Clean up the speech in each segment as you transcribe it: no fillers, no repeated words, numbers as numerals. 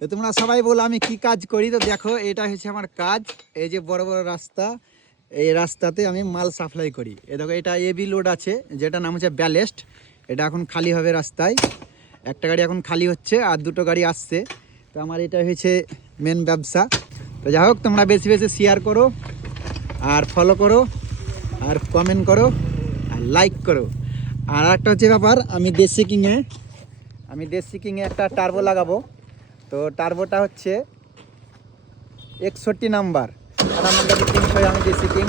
তো তোমরা সবাই বলো আমি কি কাজ করি। তো দেখো এটা হচ্ছে আমার কাজ। এই যে বড় বড় রাস্তা, এই রাস্তাতে আমি মাল সাপ্লাই করি। এই দেখো এটা এবি লোড আছে, যেটা নাম হচ্ছে ব্যালেস্ট। এটা এখন খালি হবে রাস্তায়। একটা গাড়ি এখন খালি হচ্ছে আর দুটো গাড়ি আসছে। তো আমার এটা হয়েছে মেন ব্যবসা। তো যাই হোক, তোমরা বেশি বেশি শেয়ার করো আর ফলো করো আর কমেন্ট করো আর লাইক করো। আর একটা হচ্ছে ব্যাপার, আমি দেশি কিংয়ে একটা টার্বো লাগাবো। তো টার্বোটা হচ্ছে 61 নাম্বার, আর আমার কাছে 300। আমি দেশি কিং,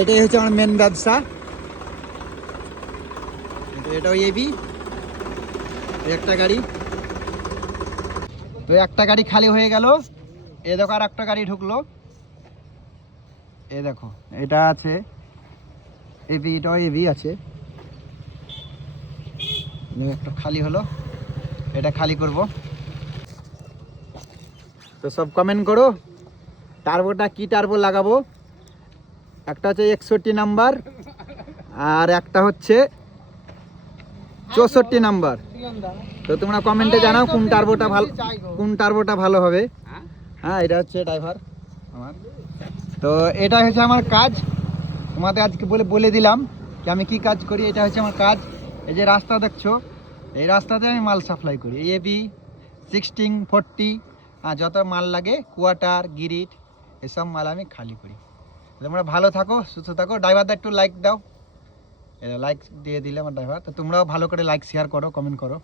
এটাই হচ্ছে আমার মেন ব্যবসা। এটাও এবি একটা গাড়ি। তো একটা গাড়ি খালি হয়ে গেল, এ দেখো আর একটা গাড়ি ঢুকলো। এ দেখো এটা আছে এবি, এটাও এবি আছে। একটা খালি হলো, এটা খালি করব। তো সব কমেন্ট করো টার্বোটা কি টার্বো লাগাবো। একটা হচ্ছে 61 নাম্বার আর একটা হচ্ছে 64 নাম্বার। তো তোমরা কমেন্টে জানাও কোন টার্বোটা ভালো হবে। হ্যাঁ, এটা হচ্ছে ড্রাইভার আমার। তো এটা হচ্ছে আমার কাজ, তোমাদের আজকে বলে দিলাম যে আমি কি কাজ করি। এটা হচ্ছে আমার কাজ। এই যে রাস্তা দেখছো, এই রাস্তাতে আমি মাল সাপ্লাই করি। এবি 16, 40 আর যত মাল লাগে, কোয়ার্টার, গিরিট, এসব মাল আমি খালি করি। তোমরা ভালো থাকো, সুস্থ থাকো। ড্রাইভারটা একটু লাইক দাও, লাইক দিয়ে দিলে আমার ড্রাইভার। তো তোমরাও ভালো করে লাইক শেয়ার করো, কমেন্ট করো।